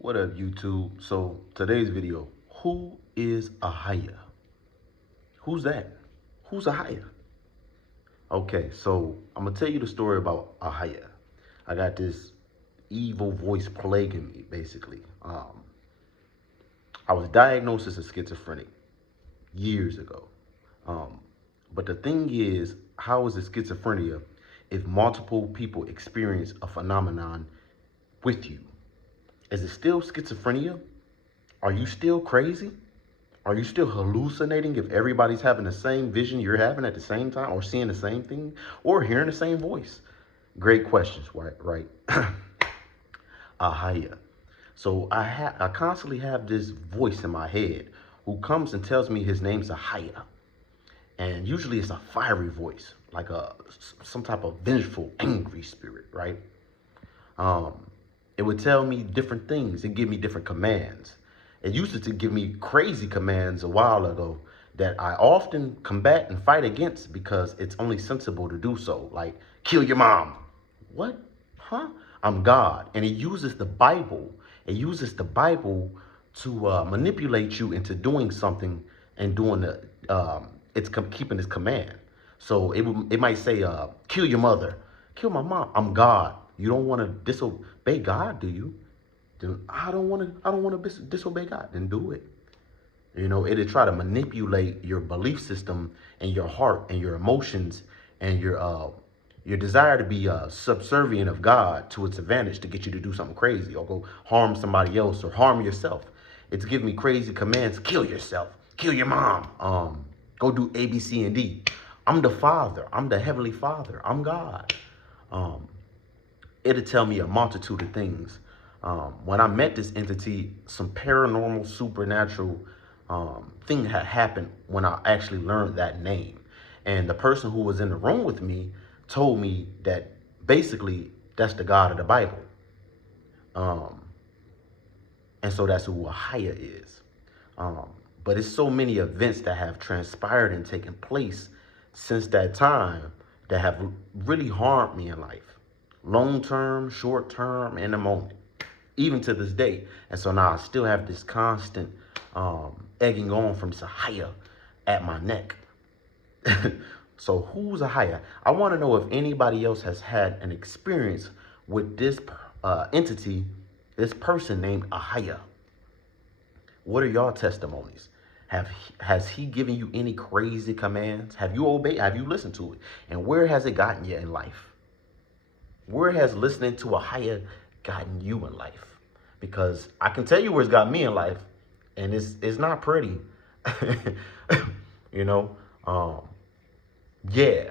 What up, YouTube? So today's video, who is Ahâyâh? Who's that? Who's Ahâyâh? Okay, so I'm gonna tell you the story about Ahâyâh. I got this evil voice plaguing me, basically. I was diagnosed as a schizophrenic years ago. Um, but the thing is, how is it schizophrenia if multiple people experience a phenomenon with you? Is it still schizophrenia? Are you still crazy? Are you still hallucinating if everybody's having the same vision you're having at the same time, or seeing the same thing, or hearing the same voice? Great questions, right? Ahâyâh. So I constantly have this voice in my head who comes and tells me his name's Ahâyâh. And usually it's a fiery voice, like some type of vengeful, angry spirit, right? Um, it would tell me different things and give me different commands. It used to give me crazy commands a while ago that I often combat and fight against because it's only sensible to do so. Like, kill your mom. What? Huh? I'm God. And it uses the Bible. It uses the Bible to manipulate you into doing something and doing keeping its command. So it might say, kill your mother, kill my mom. I'm God. You don't want to disobey God, do you? Then I don't want to disobey God. Then do it. You know, it'll try to manipulate your belief system and your heart and your emotions and your desire to be subservient of God to its advantage to get you to do something crazy or go harm somebody else or harm yourself. It's giving me crazy commands. Kill yourself. Kill your mom. Go do A, B, C, and D. I'm the Father. I'm the Heavenly Father. I'm God. Um, It'll tell me a multitude of things. When I met this entity, some paranormal, supernatural thing had happened when I actually learned that name. And the person who was in the room with me told me that basically that's the God of the Bible. Um, and so that's who Ahâyâh is. Um, but it's so many events that have transpired and taken place since that time that have really harmed me in life. Long term, short term, in the moment, even to this day. And so now I still have this constant egging on from this Ahâyâh at my neck. So who's Ahâyâh? I want to know if anybody else has had an experience with this entity, this person named Ahâyâh. What are y'all testimonies? Has he given you any crazy commands? Have you obeyed? Have you listened to it? And where has it gotten you in life? Where has listening to Ahâyâh gotten you in life? Because I can tell you where it's got me in life, and it's not pretty. you know, um, yeah.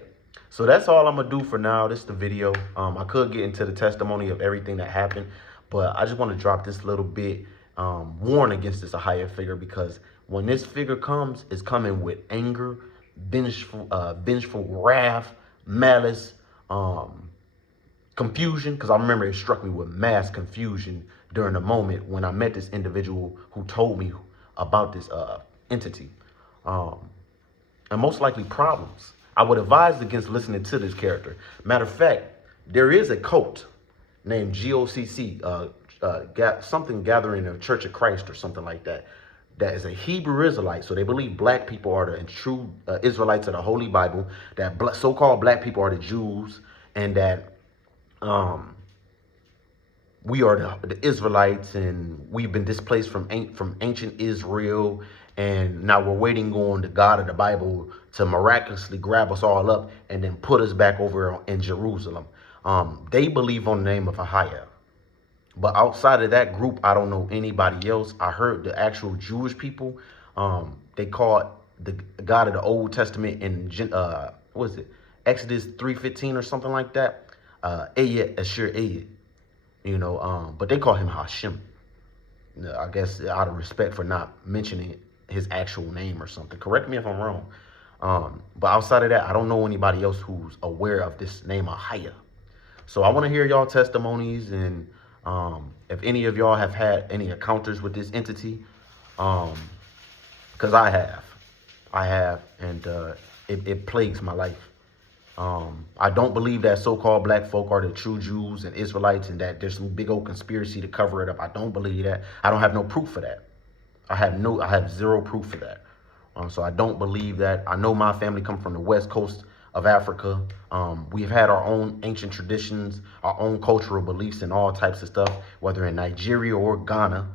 So that's all I'm gonna do for now. This is the video. I could get into the testimony of everything that happened, but I just want to drop this little bit warn against this Ahâyâh figure, because when this figure comes, it's coming with anger, vengeful wrath, malice, confusion. Because I remember it struck me with mass confusion during the moment when I met this individual who told me about this entity. Um, and most likely problems. I would advise against listening to this character. Matter of fact, there is a cult named GOCC, something gathering of Church of Christ or something like that. That is a Hebrew Israelite. So they believe black people are the true Israelites of the Holy Bible. That so-called black people are the Jews, and that we are the Israelites, and we've been displaced from ancient Israel, and now we're waiting on the God of the Bible to miraculously grab us all up and then put us back over in Jerusalem. They believe on the name of Ahâyâh. But outside of that group, I don't know anybody else. I heard the actual Jewish people, they call it the God of the Old Testament in, what is it, Exodus 3:15 or something like that. Ayet Asher Ayet. You know, but they call him Hashem. I guess out of respect for not mentioning his actual name or something. Correct me if I'm wrong. But outside of that, I don't know anybody else who's aware of this name Ahâyâh. So I want to hear y'all testimonies, and if any of y'all have had any encounters with this entity, because I have, and it plagues my life. I don't believe that so-called black folk are the true Jews and Israelites and that there's some big old conspiracy to cover it up. I don't believe that. I don't have no proof for that. I have zero proof for that. So I don't believe that. I know my family come from the west coast of Africa. We've had our own ancient traditions, our own cultural beliefs and all types of stuff, whether in Nigeria or Ghana.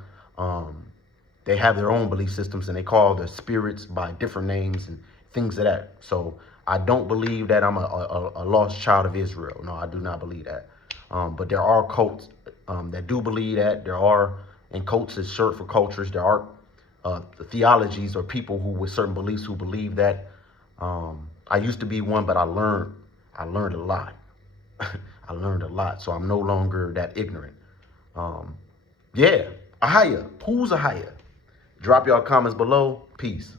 They have their own belief systems and they call the spirits by different names and things of that. So I don't believe that I'm a lost child of Israel. No, I do not believe that. But there are cults that do believe that. There are, and cults is short for cultures. There are theologies or people who with certain beliefs who believe that. I used to be one, but I learned a lot. I learned a lot, so I'm no longer that ignorant. Yeah, Ahâyâh. Who's Ahâyâh? Drop y'all comments below. Peace.